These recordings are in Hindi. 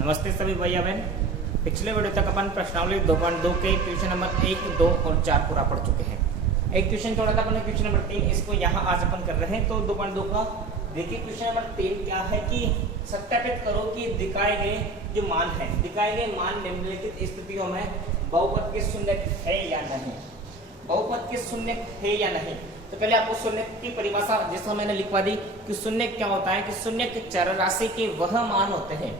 नमस्ते सभी भैया बहन। पिछले वीडियो तक अपन प्रश्नावली 2.2 के क्वेश्चन नंबर 1, 2 और 4 पूरा पढ़ चुके हैं। एक क्वेश्चन छोड़ा था अपन क्वेश्चन नंबर 3, इसको यहाँ आज अपन कर रहे हैं। तो 2.2 का देखिए क्वेश्चन नंबर 3 क्या है कि सत्यापित करो कि दिखाए गए जो मान है, दिखाए गए मान निम्नलिखित स्थितियों में बहुपद के शून्य है या नहीं। बहुपद के शून्य है या नहीं, तो पहले आपको शून्य की परिभाषा जैसा मैंने लिखवा दी कि शून्य क्या होता है कि शून्य के चर राशि के वह मान होते हैं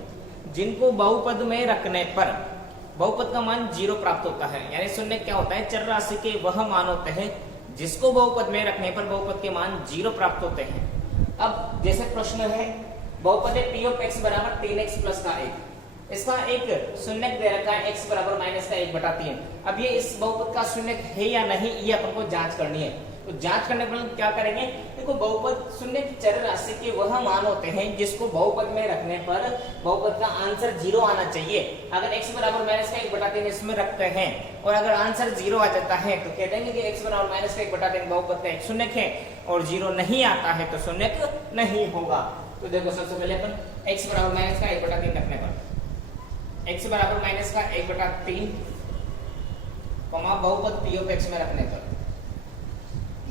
जिनको बहुपद में रखने पर बहुपद का मान 0 प्राप्त होता है। यानी शून्य क्या होता है, चर राशि के वह मान होते हैं जिसको बहुपद में रखने पर बहुपद के मान 0 प्राप्त होते हैं। अब जैसे प्रश्न है बहुपद है p ऑफ x बराबर 3x प्लस का 1, इसका एक शून्य दे रखा है x बराबर माइनस का 1/3। अब ये इस बहुपद का शून्य है या नहीं, ये अपन को जांच करनी है। तो जांच करने पर क्या करेंगे, देखो बहुपद शून्य चर राशि के वह मान होते हैं जिसको बहुपद में रखने पर बहुपद का आंसर 0 आना चाहिए। अगर x बराबर माइनस का 1/3 इसमें रखते हैं और अगर आंसर 0 आ जाता है तो कह देंगे कि x बराबर माइनस का 1/3 बहुपद का एक शून्य है, और 0 नहीं आता है तो शून्य नहीं होगा। तो देखो सबसे पहले अपन x बराबर माइनस का 1/3 रखने पर x बराबर माइनस का 1/3 बहुपद p ऑफ x में रखने पर,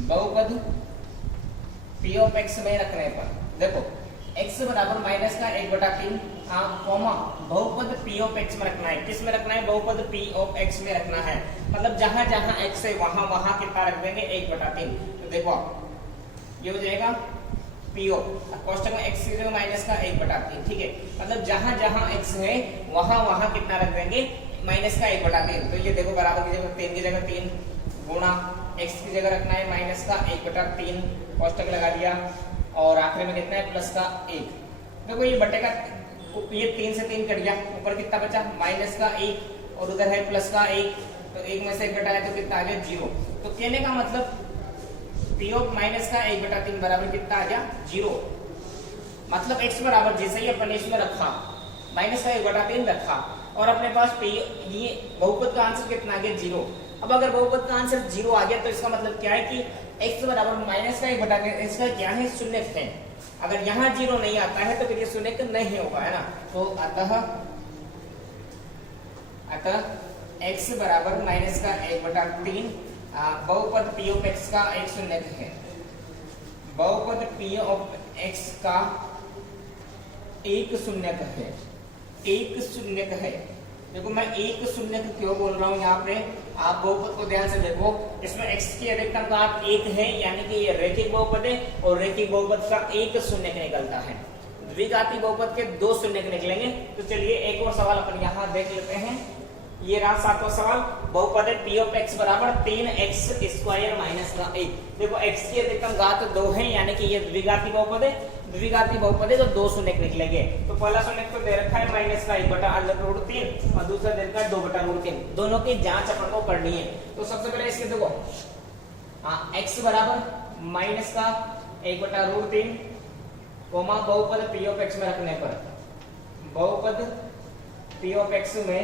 बहुपद p ऑफ x में रखने पर देखो x बराबर माइनस का 1/3 कॉमा बहुपद p ऑफ x में रखना है। किस में रखना है, बहुपद p ऑफ x में रखना है। मतलब जहां जहां x है वहां कितना रख देंगे 1/3। तो देखो ये हो जाएगा p ऑफ कोष्टक में x की जगह माइनस का 1/3, ठीक है। मतलब जहां जहां x है वहां कितना रख देंगे माइनस का 1/3। तो ये देखो बराबर की जगह 3 की जगह 3 गुणा x की जगह रखना है माइनस का 1/3, कोष्टक लगा दिया और आखिरी में कितना है प्लस का 1। देखो ये बटे का ये 3 से 3 कट गया, ऊपर कितना बचा माइनस का 1 और उधर है प्लस का 1, तो 1 में से 1 घटाया तो कितना आ गया 0। तो कहने का मतलब p ऑफ माइनस का 1/3 बराबर कितना आ गया 0। मतलब x बराबर जैसे ही अपन इसमें रखा माइनस का 1/3 रखा और अपने पास p ये बहुपद का आंसर कितना आ गया 0। अब अगर बहुपद का आंसर 0 आ गया तो इसका मतलब क्या है कि x बराबर माइनस का 1/3 इसका क्या है शून्य है। अगर यहाँ 0 नहीं आता है तो फिर ये शून्य नहीं होगा, है ना। तो अतः x बराबर माइनस का 1/3 बहुपद p ऑफ x का एक शून्य है। बहुपद p ऑफ x का एक शून्य है, एक शून्य है। देखो मैं एक शून्य क्यों बोल रहा हूँ यहाँ पे, आप बहुपद को ध्यान से देखो। इसमें x की अधिकतम घात 1 है, यानी कि ये रैखिक बहुपद है और रैखिक बहुपद का एक शून्य निकलता है। द्विघाती बहुपद के 2 शून्य निकलेंगे। तो चलिए एक और सवाल अपन यहाँ देख लेते हैं। ये रहा 7वां सवाल। बहुपद है p ऑफ x बराबर 3x स्क्वायर माइनस का 1। देखो x की अधिकतम घात 2 है, यानी कि ये द्विघाती बहुपद है। द्विघाती बहुपद है तो 2 शून्य निकलेंगे। तो पहला शून्य तो दे रखा है माइनस का 1/√3 और दूसरा दे रखा है 2/√3। दोनों की जांच अपन को करनी है। तो सबसे पहले इसके देखो x बराबर माइनस का 1/√3 बहुपद p ऑफ x में रखने पर, बहुपद p ऑफ x में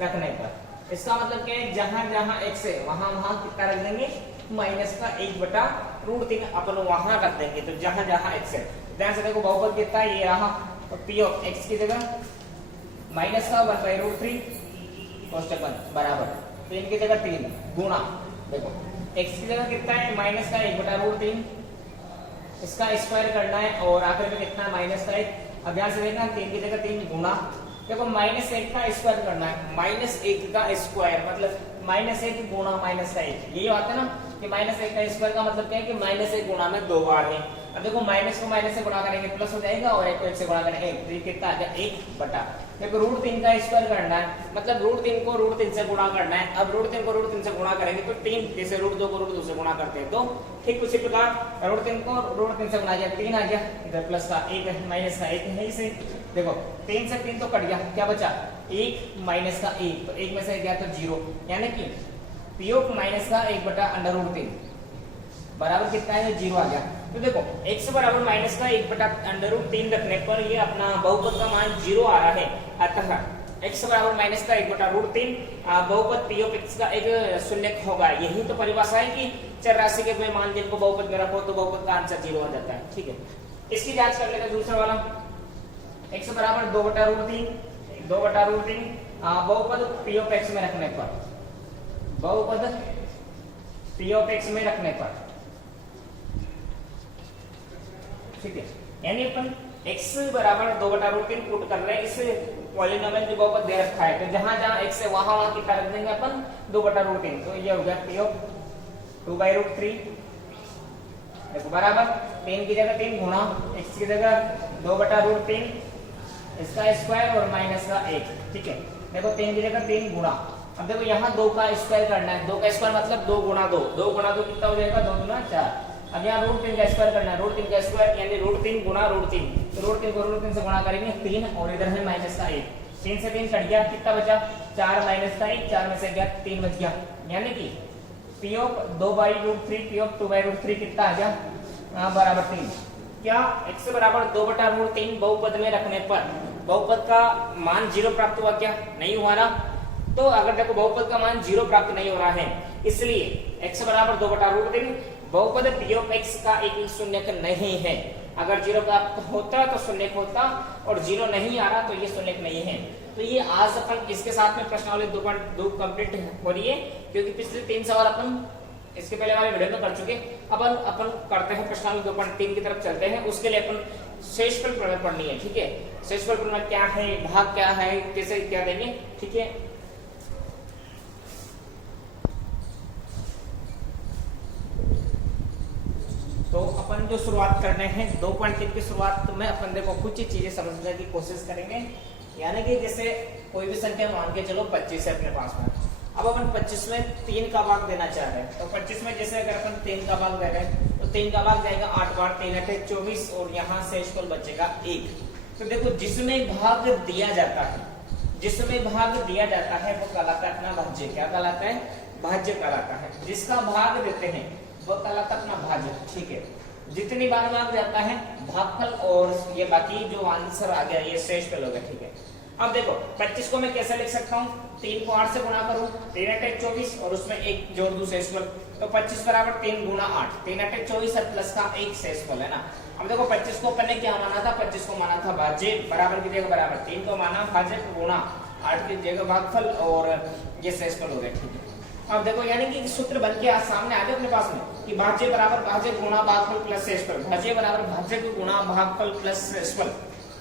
रखने पर इसका मतलब क्या है, जहां जहां x है वहां कितना रख देंगे माइनस का 1/√3 अपन वहां रख देंगे। तो जहां जहां x है ध्यान से देखो बहुपद कितना है, ये रहा। तो p ऑफ x की जगह माइनस का 1/√3 कोष्टक बंद बराबर 3 की जगह 3 गुणा देखो x की जगह कितना है माइनस का 1/√3, इसका स्क्वायर करना है और आखिर में कितना माइनस का 1। अब ध्यान से देखना 3 की जगह 3 गुणा देखो -1 का स्क्वायर करना है, -1 का स्क्वायर मतलब -1 गुणा माइनस का 1। ये आता है ना कि -1 का स्क्वायर का मतलब क्या है कि -1 गुणा में 2 बार है। अब देखो माइनस को माइनस से गुणा करेंगे प्लस हो जाएगा और 1 को 1 से गुणा करेंगे तो ये कितना आ जाएगा 1/। देखो √3 का स्क्वायर करना है, मतलब √3 को √3 से गुणा करना है। अब √3 को √3 से गुणा करेंगे तो 3, जैसे √2 को √2 से गुणा करते हैं तो ठीक उसी प्रकार √3 को √3 से गुणा किया 3 आ गया, इधर प्लस का 1 है माइनस का 1 है। इसे देखो 3 से 3 तो कट गया, क्या बचा 1 माइनस का 1, तो 1 में से गया तो 0, यानी कि p ऑफ माइनस का 1/√3 बराबर कितना है 0 आ गया। तो देखो x बराबर माइनस का 1/√3 रखने पर ये अपना बहुपद का मान 0 आ रहा है। अतः x बराबर माइनस का 1/√3 बहुपद p ऑफ x का एक शून्य होगा। यही तो परिभाषा है कि चर राशि के कोई मान जिनको बहुपद में रखो तो बहुपद का आंसर 0 आ जाता है, ठीक है। इसकी जांच कर लेते हैं दूसरा वाला। x बराबर 2/√3 2/√3 बहुपद p ऑफ x में रखने पर, बहुपद p ऑफ x में रखने पर, ठीक है। यानी अपन x बराबर 2/√3 पुट कर रहे हैं इस पॉलिनोमियल जो बहुपद दे रखा है, तो जहां जहां x है वहां वहां कितना रख देंगे अपन 2/√3, तो ये हो गया p ऑफ 2/√3 देखो बराबर 3 की जगह 3 गुणा x की जगह 2/√3 इसका स्क्वायर और माइनस का 1, ठीक है। देखो 3 की जगह 3 गुणा, अब देखो यहाँ 2 का स्क्वायर करना है, 2 का स्क्वायर मतलब 2 गुणा 2, 2 गुणा 2 कितना हो जाएगा 2 गुना 4। अब यहाँ √3 का स्क्वायर करना है, √3 का स्क्वायर यानी √3 गुणा √3, तो √3 को √3 से गुणा करेंगे 3 और इधर है माइनस का 1, 3 से 3 कट गया, कितना बचा 4 माइनस का 1, 4 में से गया 3 बच गया, यानी कि p ऑफ 2/√3 p ऑफ 2/√3 कितना आ गया बराबर 3। क्या x बराबर 2/√3 बहुपद में रखने पर बहुपद का मान 0 प्राप्त हुआ क्या? नहीं हुआ ना। तो अगर देखो बहुपद का मान 0 प्राप्त नहीं हो रहा है, इसलिए x बराबर 2/√3 बहुपद p ऑफ x का एक शून्यक नहीं है। अगर 0 प्राप्त होता तो शून्यक होता और 0 नहीं आ रहा तो ये शून्यक नहीं है। तो ये आज अपन इसके साथ में प्रश्नावली 2.2 कंप्लीट हो रही है, क्योंकि पिछले 3 सवाल अपन इसके पहले वाले वीडियो में कर चुके। अब अपन करते हैं प्रश्नावली 2.3 की तरफ चलते हैं। उसके लिए अपन शेषफल प्रमेय पढ़नी है, ठीक है। शेषफल प्रमेय क्या है, भाग क्या है, कैसे क्या देंगे, ठीक है। तो अपन जो शुरुआत करने हैं 2.3 की शुरुआत में अपन देखो कुछ चीजें समझने की कोशिश करेंगे। यानी कि जैसे कोई भी संख्या मान के चलो 25 है अपने पास में, अब अपन 25 में 3 का भाग देना चाह रहे हैं, तो 25 में जैसे अगर अपन 3 का भाग दे रहे हैं तो 3 का भाग जाएगा 8 बार, 3 8 24 और यहाँ शेषफल बचेगा 1। तो देखो जिसमें भाग दिया जाता है, जिसमें भाग दिया जाता है वो कहलाता है अपना भाज्य। क्या कहलाता है? भाज्य कहलाता है। जिसका भाग देते हैं वो कहलाता है अपना भाज्य, ठीक है। जितनी बार भाग जाता है भागफल और ये बाकी जो आंसर आ गया ये शेषफल हो गया, ठीक है। अब देखो 25 को मैं कैसे लिख सकता हूँ, 3 को 8 से गुणा करूँ, 3 8 24 और उसमें 1 जोड़ दूं शेषफल, तो 25 बराबर 3 गुणा 8, 3 8 24 और प्लस का 1 शेषफल है ना। अब देखो 25 को अपन ने क्या माना था, 25 को माना था भाज्य, बराबर की जगह बराबर, 3 को माना भाज्य गुणा 8 की जगह भागफल और ये शेषफल हो गया, ठीक है। अब देखो यानी कि सूत्र बन के आज सामने आ गया अपने पास में कि भाज्य बराबर भाज्य गुणा भागफल प्लस शेषफल, भाज्य बराबर भाज्य को गुणा भागफल प्लस शेषफल,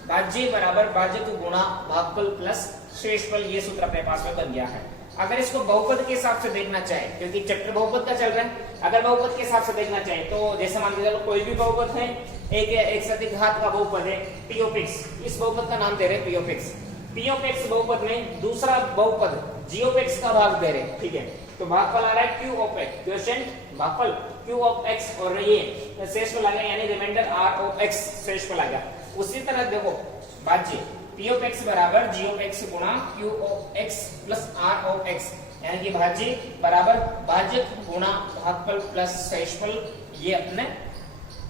भाज्य बराबर भाज्य को गुणा भागफल प्लस शेषफल, ये सूत्र अपने पास में बन गया है। अगर इसको बहुपद के हिसाब से देखना चाहे, क्योंकि चैप्टर बहुपद का चल रहा है, अगर बहुपद के हिसाब से देखना चाहे तो जैसे मान लीजिए कोई भी बहुपद है, एक से अधिक घात का बहुपद है p ऑफ x, इस बहुपद का नाम दे रहे हैं p of x। p of x बहुपद में दूसरा बहुपद g ऑफ x का भाग दे रहे हैं, ठीक है। तो भागफल आ रहा है q ऑफ x, क्वोशिएंट भागफल q ऑफ x और ये शेषफल आ गया यानी रिमाइंडर r ऑफ x शेषफल आ गया। उसी तरह देखो भाज्य p ऑफ x बराबर g ऑफ x गुणा q of x plus r of x, यानी कि भाज्य बराबर भाज्य गुणा भागफल प्लस शेषफल। ये अपने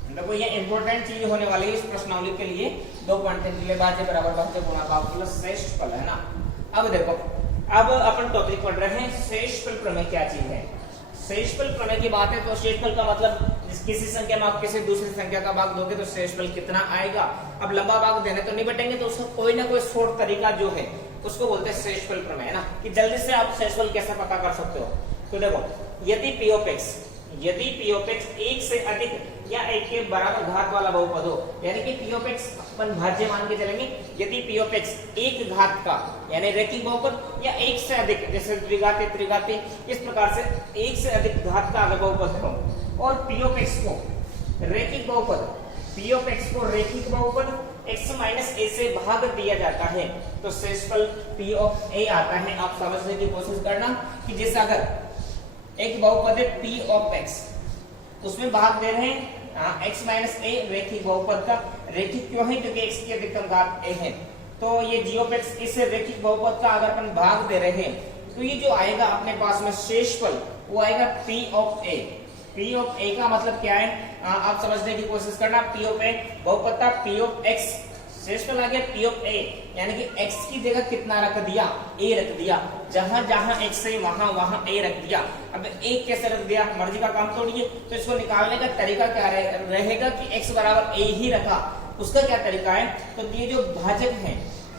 देखो ये इंपॉर्टेंट चीज होने वाली है इस प्रश्नावली के लिए 2.3 के लिए, भाज्य बराबर भाज्य गुणा भागफल प्लस शेषफल है ना। अब देखो अब अपन टॉपिक पढ़ रहे हैं शेषफल प्रमेय क्या चीज है। शेषफल प्रमेय की बात है तो शेषफल का मतलब किसी संख्या में आप किसी दूसरी संख्या का भाग दोगे तो शेषफल कितना आएगा। अब लंबा भाग देने तो नहीं बटेंगे, तो उसका कोई ना कोई शॉर्ट तरीका जो है उसको बोलते हैं शेषफल प्रमेय, है ना, कि जल्दी से आप शेषफल कैसे पता कर सकते हो। तो देखो यदि p ऑफ x एक से अधिक या एक के बराबर घात वाला बहुपद हो, यानी कि p ऑफ x अपन भाज्य मान के चलेंगे, यदि p ऑफ x एक घात का यानी रैखिक बहुपद या एक से अधिक जैसे द्विघाती त्रिघाती इस प्रकार से एक से अधिक घात का अगर बहुपद हो और p ऑफ x को रैखिक बहुपद p ऑफ x को रैखिक बहुपद x माइनस a से भाग दिया जाता है तो शेषफल p ऑफ a आता है। आप समझने की कोशिश करना कि जैसे अगर एक बहुपद है p ऑफ x, उसमें भाग दे रहे हैं x माइनस a रैखिक बहुपद का। रैखिक क्यों है? क्योंकि x की अधिकतम घात a है, तो ये g ऑफ x इस रैखिक बहुपद का अगर अपन भाग दे रहे हैं तो ये जो आएगा अपने पास में शेषफल वो आएगा p of a। p of a का मतलब क्या है आप समझने की कोशिश करना। p ऑफ a बहुपद था p ऑफ x, शेषफल आ गया p ऑफ a, यानी कि x की जगह कितना रख दिया, a रख दिया, जहां जहां x है वहां वहां a रख दिया। अब a कैसे रख दिया, मर्जी का काम तोड़िए, तो इसको निकालने का तरीका क्या रहेगा कि x बराबर a ही रखा। उसका क्या तरीका है, तो ये जो भाजक है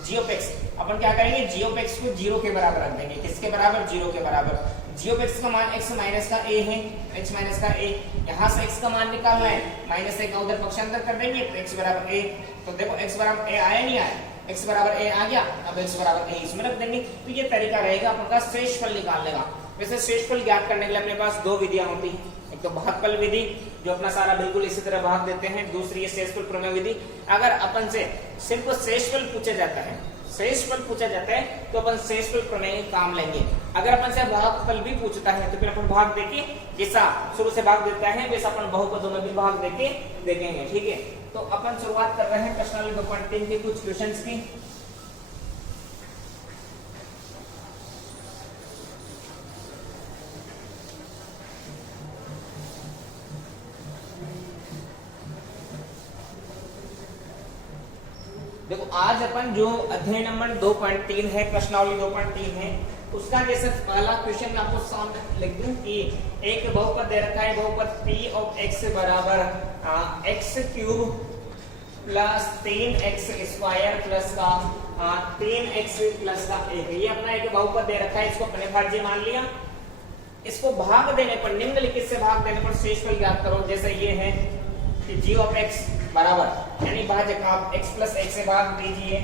जी ऑफ एक्स, अपन क्या करेंगे जी ऑफ एक्स को 0 के बराबर रख देंगे। किसके बराबर? 0 के बराबर। जी ऑफ एक्स का मान x माइनस का a है, x माइनस का a, यहाँ से x का मान निकालना है, माइनस a का उधर पक्षांतर कर देंगे तो x बराबर a। तो देखो x बराबर a आया नहीं आया, x बराबर a आ गया, अब x बराबर a इसमें रख देंगे। तो ये तरीका रहेगा अपन का शेषफल निकालने का। वैसे शेषफल ज्ञात करने के लिए अपने पास दो विधियां होती हैं, एक तो भागफल विधि जो अपना सारा बिल्कुल इसी तरह भाग देते हैं, दूसरी है शेषफल प्रमेय विधि। अगर अपन से सिर्फ शेषफल पूछा जाता है, शेषफल पूछा जाता है तो अपन शेषफल प्रमेय काम लेंगे। अगर अपन से भागफल भी पूछता है तो फिर अपन भाग देके जैसा शुरू से भाग देता है वैसा अपन बहुपदों में भी भाग देके देखेंगे, ठीक है। तो अपन शुरुआत कर रहे हैं प्रश्नावली 2.3 के कुछ क्वेश्चंस की। देखो आज अपन जो अध्याय नंबर 2.3 है, प्रश्नावली 2.3 है, उसका जैसे पहला क्वेश्चन आपको सामने लिख दूं कि एक बहुपद दे रखा है, बहुपद p ऑफ x बराबर x cube plus 3x square plus का 3x प्लस का 1। ये अपना एक बहुपद दे रखा है, इसको अपने भाज्य मान लिया। इसको भाग देने पर, निम्नलिखित से भाग देने पर शेषफल ज्ञात करो। जैसे ये है कि g ऑफ x बराबर यानी भाजक आप x प्लस 1 से भाग दीजिए।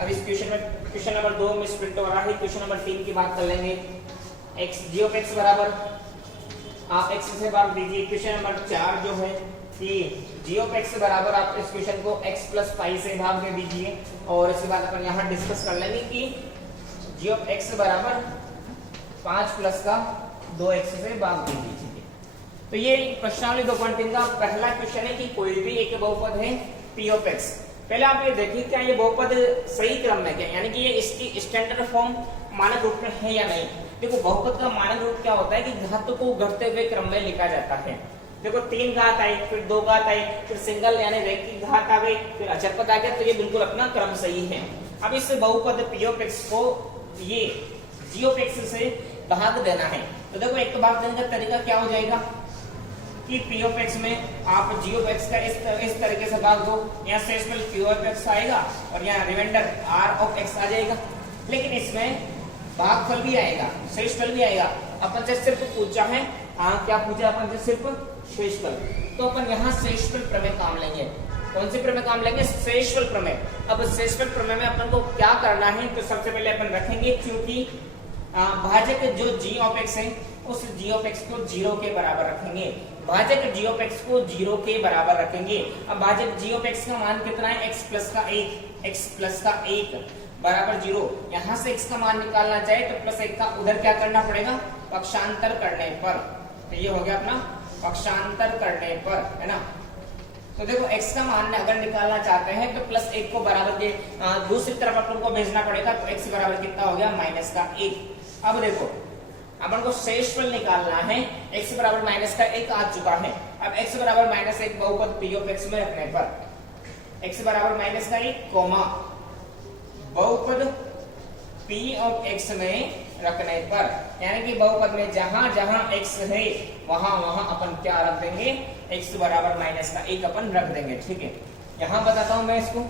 अब इस क्वेश्चन में क्वेश्चन नंबर 2 में स्प्लिट हो रहा है, क्वेश्चन नंबर 3 की बात कर लेंगे। x g ऑफ x बराबर आप x से भाग दीजिए। क्वेश्चन नंबर 4 जो है कि g ऑफ x बराबर आप इस क्वेश्चन को x प्लस पाई से भाग दे दीजिए। और इसके बाद अपन यहाँ डिस्कस कर लेंगे कि g ऑफ x बराबर 5 प्लस का 2x से भाग दे दीजिए। तो ये प्रश्नावली 2.3 का पहला क्वेश्चन है कि कोई भी एक बहुपद है p ऑफ x। पहले आप ये देखिए क्या ये बहुपद सही क्रम में क्या, यानी कि ये इसकी स्टैंडर्ड फॉर्म मानक रूप में है या नहीं। देखो बहुपद का मानक रूप क्या होता है कि घात को घटते हुए क्रम में लिखा जाता है। देखो 3 घात आई, फिर 2 घात आई, फिर सिंगल यानी रैखिक घात आ गई, फिर अचर पद आ गया, तो ये बिल्कुल अपना क्रम सही है। अब इस बहुपद p ऑफ x को ये g ऑफ x से भाग देना है। तो देखो एक तो भाग देने का तरीका क्या हो जाएगा कि p ऑफ x में आप g ऑफ x का इस तरीके से भाग दो, यहाँ शेषफल q ऑफ x आएगा और यहाँ रिमाइंडर r ऑफ x आ जाएगा। लेकिन इसमें भागफल भी आएगा, शेषफल भी आएगा। अपन से सिर्फ पूछा है, क्या पूछा अपन से? सिर्फ शेषफल। तो अपन यहाँ शेषफल प्रमेय काम लेंगे। कौन सी प्रमेय काम लेंगे? शेषफल प्रमेय। अब शेषफल प्रमेय में अपन को क्या करना है, तो सबसे पहले अपन रखेंगे क्योंकि भाजक जो g ऑफ x है उस g ऑफ x को 0 के बराबर रखेंगे। भाजक g ऑफ x को 0 के बराबर रखेंगे। अब भाजक g ऑफ x का मान कितना है? x प्लस का 1, x प्लस का 1 बराबर 0। यहाँ से x का मान निकालना चाहे तो प्लस 1 का उधर क्या करना पड़ेगा? पक्षांतर करने पर। तो ये हो गया अपना पक्षांतर करने पर, है ना। तो देखो x का मान अगर निकालना चाहते हैं तो प्लस 1 को बराबर के दूसरी तरफ अपन को भेजना पड़ेगा। तो x बराबर कितना हो गया? माइनस का 1। अब देखो अपन को शेषफल निकालना है, x बराबर माइनस का 1 आ चुका है। अब x बराबर माइनस 1 बहुपद p ऑफ x में रखने पर x बराबर माइनस का 1 कोमा बहुपद p ऑफ x में रखने पर, यानी कि बहुपद में जहां जहां x है वहां वहां अपन क्या रख देंगे? x बराबर माइनस का 1 अपन रख देंगे, ठीक है। यहां बताता हूं मैं इसको,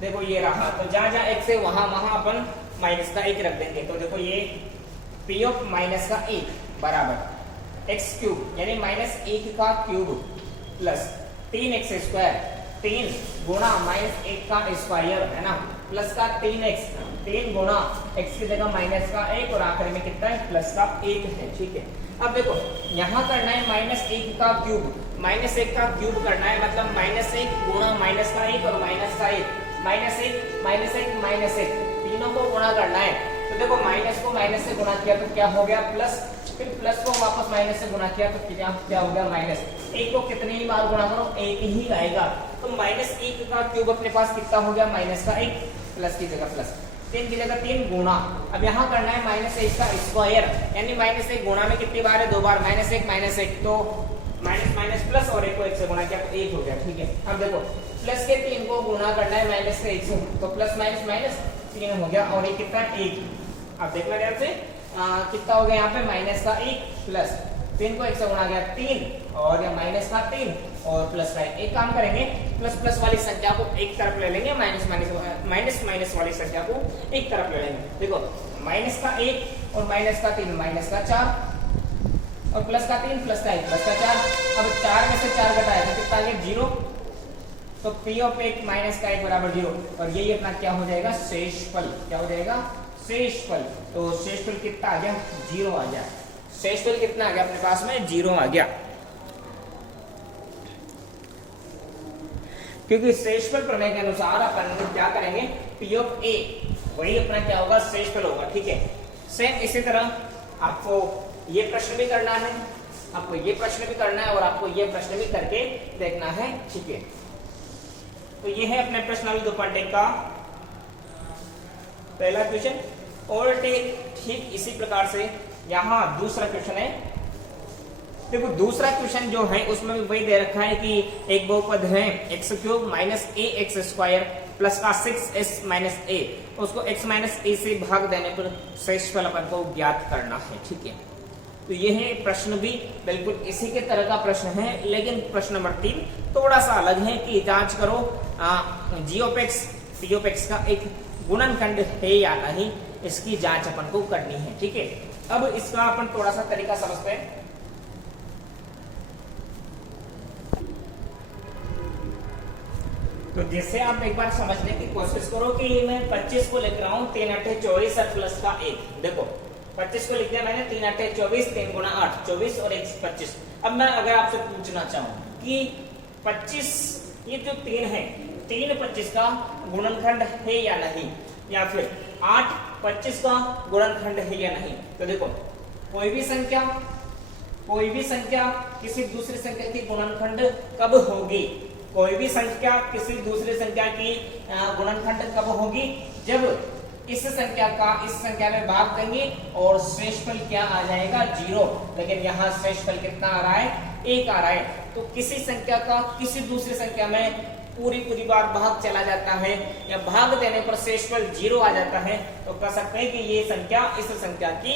देखो ये रहा। तो जहां जहां x है वहां वहां अपन माइनस का 1 रख देंगे। तो देखो ये p ऑफ माइनस का 1 बराबर x क्यूब यानी माइनस 1 का क्यूब प्लस 3x स्क्वायर, 3 गुणा माइनस 1 का स्क्वायर, है ना, प्लस का 3x, 3 गुणा x की जगह माइनस का 1 और आखिर में कितना है? प्लस का 1 है, ठीक है। अब देखो यहाँ करना है माइनस 1 का क्यूब, माइनस 1 का क्यूब करना है, मतलब माइनस 1 गुणा माइनस का 1 और माइनस का 1, माइनस 1 माइनस 1 माइनस 1, तीनों को गुणा करना है। तो देखो माइनस को माइनस से गुणा किया तो क्या हो गया? प्लस, फिर प्लस को वापस माइनस से गुणा किया तो क्या हो गया? माइनस। 1 को कितनी ही बार गुणा करो? 1 ही आएगा। तो माइनस 1 का क्यूब अपने पास कितना हो गया? माइनस का 1, प्लस की जगह प्लस, 3 की जगह 3 गुणा। अब यहाँ करना है माइनस 1 का स्क्वायर, यानी माइनस 1 गुणा में कितनी बार है? 2 बार। माइनस 1 तो माइनस माइनस प्लस और 1 को 1 से गुणा किया तो 1 हो गया, ठीक है। अब देखो प्लस के 3 को गुणा करना है माइनस से 1 से, तो प्लस माइनस माइनस 3 हो गया और ये कितना? 1। अब देखना ध्यान से कितना हो गया यहाँ पे? माइनस का 1 प्लस 3 को 1 से गुणा गया 3 और या माइनस का 3 और प्लस का 1। एक काम करेंगे प्लस प्लस वाली संख्या को एक तरफ ले लेंगे, माइनस माइनस वाली संख्या को एक तरफ ले लेंगे। देखो माइनस का 1 और माइनस का 3 माइनस का 4 और प्लस का 3 प्लस का 1 प्लस का 4। अब 4 में से 4 घटाए तो कितना आ गया 0। तो पी ऑफ 1 माइनस का 1 बराबर 0 और यही अपना क्या हो जाएगा शेषफल। क्या हो जाएगा शेषफल। तो शेषफल कितना आ गया 0 आ गया। शेषफल कितना आ गया अपने पास में 0 आ गया, क्योंकि शेषफल प्रमेय के अनुसार अपन क्या करेंगे पी ऑफ ए वही अपना क्या होगा शेषफल होगा। ठीक है, सेम इसी तरह आपको ये प्रश्न भी करना है, आपको ये प्रश्न भी करना है और आपको ये प्रश्न भी करके देखना है। ठीक है, तो ये है अपने प्रश्नावली 2.1 का पहला क्वेश्चन। और ठीक इसी प्रकार से यहाँ दूसरा क्वेश्चन है। देखो दूसरा क्वेश्चन जो है उसमें भी वही दे रखा है कि एक बहुपद है एक्स क्यूब माइनस ए एक्स स्क्वायर प्लस का 6s माइनस ए, उसको x माइनस ए से भाग देने पर शेषफल अपन को ज्ञात करना है। ठीक है, तो ये है प्रश्न भी बिल्कुल इसी के तरह का प्रश्न है, लेकिन प्रश्न नंबर 3 थोड़ा सा अलग है कि जांच करो g of x p of x का एक गुणनखंड है या नहीं, इसकी जांच अपन को करनी है। ठीक है, अब इसका अपन थोड़ा सा तरीका समझते हैं। तो जैसे आप एक बार समझने की कोशिश करो कि मैं 25 को लिख रहा हूँ 3 8 24 और प्लस का 1। देखो 25 को लिख दिया मैंने 3 8 24 3 गुना 8 24 और 1 25। अब मैं अगर आपसे पूछना चाहूँ कि 25 ये जो 3 है 3 25 का गुणनखंड है या नहीं, या फिर 8 25 का गुणनखंड है या नहीं। तो देखो कोई भी संख्या किसी दूसरी संख्या की गुणनखंड कब होगी, कोई भी संख्या किसी दूसरी संख्या की गुणनखंड कब होगी, जब इस संख्या में भाग देंगे और शेषफल क्या आ जाएगा 0। लेकिन यहाँ शेषफल कितना आ रहा है 1 आ रहा है। तो किसी संख्या का किसी दूसरी संख्या में पूरी बार भाग चला जाता है या भाग देने पर शेषफल 0 आ जाता है, तो कह सकते हैं कि ये संख्या इस संख्या की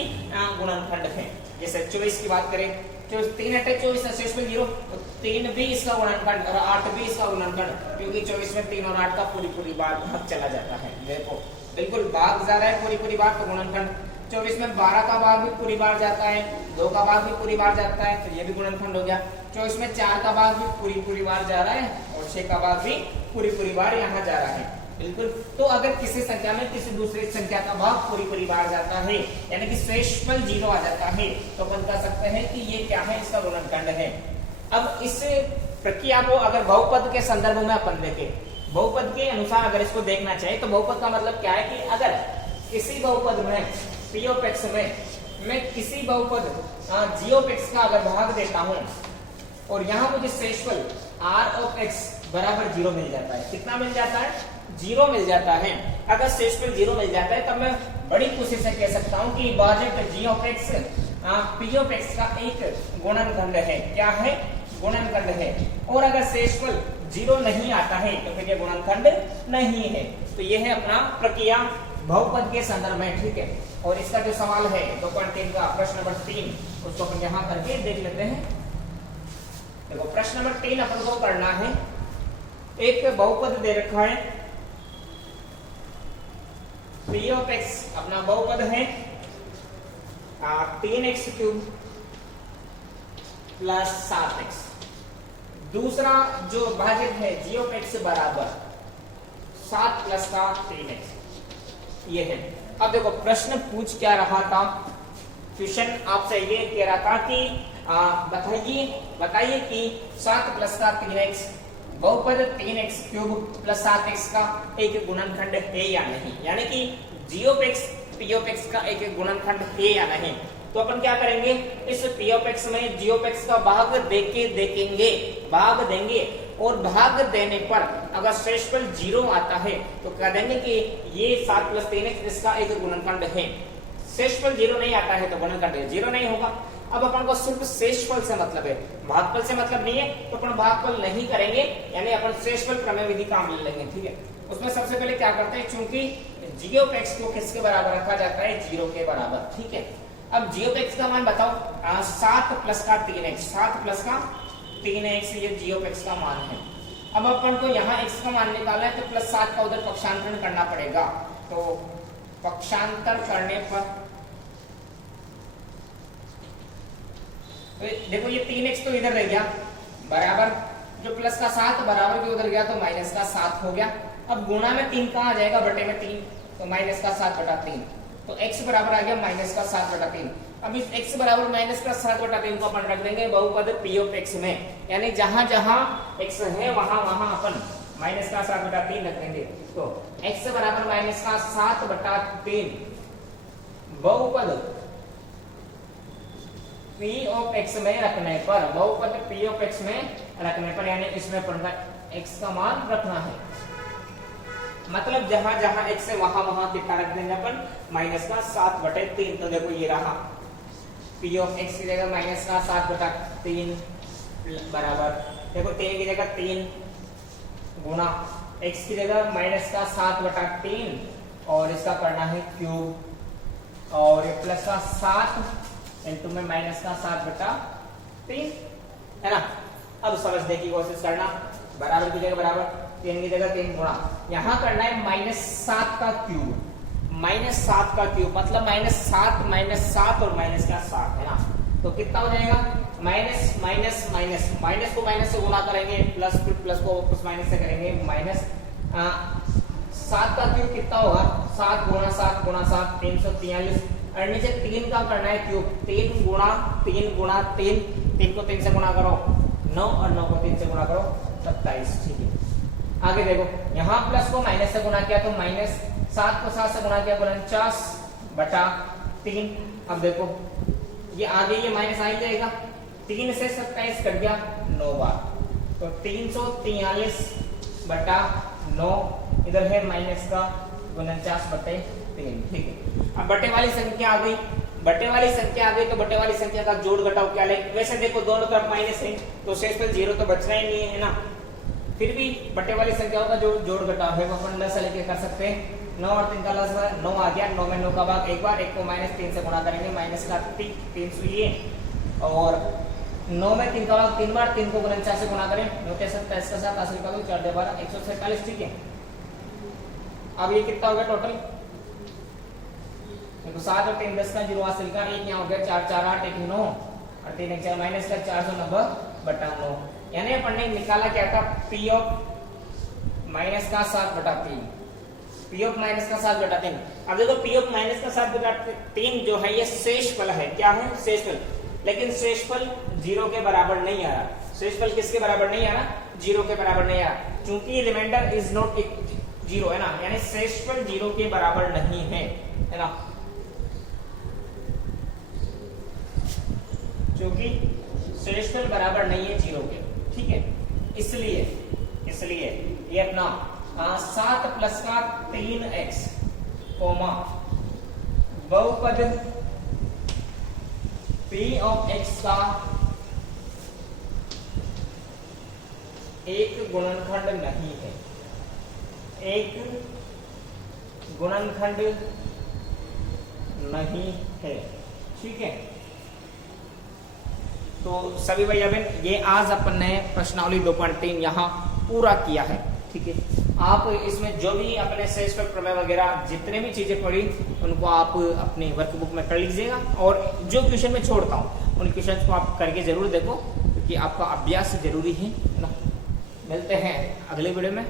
गुणनखंड है। जैसे 24 की बात करें, 3 8 24 शेषफल 0, तो 3 भी इसका गुणनखंड और 8 भी इसका गुणनखंड, क्योंकि 24 में 3 और 8 का पूरी बार भाग चला जाता है। देखो बिल्कुल भाग जा रहा है पूरी बार, तो गुणनखंड। 24 में 12 का भाग भी पूरी बार जाता है, 2 का भाग भी पूरी बार जाता है, तो ये भी गुणनखंड हो गया। 24 में 4 का भाग भी पूरी बार जा रहा है और 6 का भाग भी पूरी बार यहाँ जा रहा है। बिल्कुल, तो अगर किसी संख्या में किसी दूसरी संख्या का भाग पूरी बार जाता है, यानी कि शेषफल 0 आ जाता है, तो अपन कह सकते हैं कि ये क्या है, इसका गुणनखंड है। अब इस प्रक्रिया को अगर बहुपद के संदर्भ में अपन देखें, बहुपद के अनुसार अगर इसको देखना चाहिए, तो बहुपद का मतलब क्या है कि अगर किसी बहुपद में p ऑफ x में मैं किसी बहुपद g ऑफ x का अगर भाग देता हूं और यहाँ मुझे शेषफल r ऑफ x बराबर 0 मिल जाता है। कितना मिल जाता है 0 मिल जाता है। अगर शेषफल 0 मिल जाता है तब मैं बड़ी खुशी से कह सकता हूं कि भाजक g of x p of x का एक गुणनखंड है। क्या है, गुणनखंड है। और अगर शेषफल 0 नहीं आता है तो फिर ये गुणनखंड नहीं है। तो ये है अपना प्रक्रिया बहुपद के संदर्भ में। ठीक है, और इसका जो सवाल है 2.3 का प्रश्न नंबर 3, उसको अपन यहाँ करके देख लेते हैं। देखो प्रश्न नंबर 3 अपन को करना है, एक बहुपद दे रखा है p ऑफ x अपना बहुपद है 3x क्यूब प्लस 7x। दूसरा जो भाजक है g ऑफ x बराबर 7 प्लस का 3x, ये है। अब देखो प्रश्न पूछ क्या रहा था, क्वेश्चन आपसे ये कह रहा था कि बताइए कि 7 प्लस का 3x बहुपद 3x क्यूब प्लस 7x का एक गुणनखंड है या नहीं, यानी कि g of x p of x का एक गुणनखंड है या नहीं। तो अपन क्या करेंगे, इस p ऑफ x में g ऑफ x का भाग भाग देंगे और भाग देने पर अगर शेषफल 0 आता है तो कह देंगे कि ये 7 प्लस 3x इसका एक गुणनखंड है। शेषफल 0 नहीं आता है तो गुणनखंड 0 नहीं होगा। अब अपन को सिर्फ शेषफल से मतलब है, भागफल से मतलब नहीं है, तो अपन भागफल नहीं करेंगे, यानी अपन शेषफल प्रमेय विधि काम ले लेंगे। ठीक है, उसमें सबसे पहले क्या करते हैं, चूंकि g ऑफ x को किसके बराबर रखा जाता है 0 के बराबर। ठीक है, अब जी ऑफ एक्स का मान बताओ, 7 प्लस का 3x, 7 प्लस का 3x, ये जी ऑफ एक्स का मान है। अब अपन को यहाँ x का मान निकालना है तो प्लस 7 का उधर पक्षांतरण करना पड़ेगा। तो पक्षांतर करने पर तो देखो ये 3x तो इधर रह गया बराबर, जो प्लस का 7 बराबर भी उधर गया तो माइनस का 7 हो गया। अब गुणा में 3 कहाँ आ जाएगा, बटे में 3, तो माइनस का 7 बटा 3, तो x बराबर आ गया माइनस का 7 बटा 3। अब इस x बराबर माइनस का 7 बटा 3 को अपन रख देंगे बहुपद p ऑफ x में, यानी जहां जहां x है वहां वहां अपन माइनस का 7 बटा 3 रख देंगे। तो x बराबर माइनस का 7 बटा 3 बहुपद p ऑफ x में रखने पर, बहुपद p ऑफ x में रखने पर, यानी इसमें अपन का x का मान रखना है, मतलब जहां जहां x है वहां वहां कितना रख देंगे अपन, माइनस का 7 बटे 3। तो देखो ये रहा p ऑफ x की जगह माइनस का 7 बटा 3 बराबर, देखो 3 की जगह 3 गुना x की जगह माइनस का 7 बटा 3 और इसका करना है क्यूब, और ये प्लस का 7 इंटू में माइनस का 7 बटा 3 है ना। अब समझने की कोशिश करना, बराबर की जगह बराबर, 3 की जगह 3 गुणा, यहाँ करना है माइनस 7 का क्यूब, माइनस 7 का क्यूब मतलब माइनस 7 और माइनस का 7 है ना। तो कितना हो जाएगा, माइनस माइनस माइनस, माइनस को माइनस से गुणा करेंगे, प्लस फिर प्लस को वापस माइनस से करेंगे, माइनस 7 का क्यूब कितना होगा, 7 गुणा 7 गुणा 7 343, और नीचे 3 का करना है क्यूब, 3 गुणा 3 गुणा 3, 3 को 3 से गुणा करो 9 और 9 को 3 से गुणा करो 27। ठीक है, आगे देखो यहाँ प्लस को माइनस से गुणा किया तो माइनस, 7 को 7 से गुणा किया 49 बटा 3। अब देखो ये आगे ये माइनस आ ही जाएगा, 3 से 27 कट गया 9 बार, तो 343 बटा 9, इधर है माइनस का 49 बटे 3। ठीक है, अब बटे वाली संख्या आ गई, बटे वाली संख्या आ गई तो बटे वाली संख्या का जोड़ घटाव क्या लेंगे, वैसे देखो दोनों तरफ माइनस है तो शेषफल 0 तो बचना ही नहीं है ना, फिर भी बटे वाली संख्याओं का जो जोड़ घटाव है वो अपन 10 से लेके कर सकते हैं। 9 और 3 का 9 आ गया, 9 में 9 का भाग एक बार, 1 को माइनस 3 से गुणा करेंगे, माइनस का 3 ये, और 9 में 3 का भाग 3 बार, 3 को 49 से गुणा करें, 9 के 27 का 7 80 का 4 दे 12 147। ठीक है, अब ये कितना हो गया टोटल, देखो 7 और 3 10 का 0 हासिल का, 1 यहाँ हो गया 4 4 8 1 9 और 3 1 4 माइनस का 490 बटा 9, यानी अपन ने निकाला क्या था, p ऑफ माइनस का 7 बटा 3, p ऑफ माइनस का 7 बटा 3। अब देखो p ऑफ माइनस का 7 बटा 3 जो है ये शेषफल है, क्या है शेषफल, लेकिन शेषफल 0 के बराबर नहीं आ रहा, शेषफल किसके बराबर नहीं आ रहा, 0 के बराबर नहीं आ रहा, क्योंकि रिमाइंडर इज नॉट 0 है ना, यानी शेषफल 0 के बराबर नहीं है ना, क्योंकि शेषफल बराबर नहीं है 0 के। ठीक है, इसलिए ये अपना 7 प्लस का 3x कोमा बहुपद p ऑफ x का एक गुणनखंड नहीं है, एक गुणनखंड नहीं है। ठीक है, तो सभी भाई बहन ये आज अपन ने प्रश्नावली 2.3 यहाँ पूरा किया है। ठीक है, आप इसमें जो भी अपने शेषफल प्रमेय वगैरह जितने भी चीजें पढ़ी उनको आप अपनी वर्कबुक में कर लीजिएगा, और जो क्वेश्चन में छोड़ता हूँ उन क्वेश्चन को आप करके जरूर देखो, क्योंकि आपका अभ्यास जरूरी है ना। मिलते हैं अगले वीडियो में।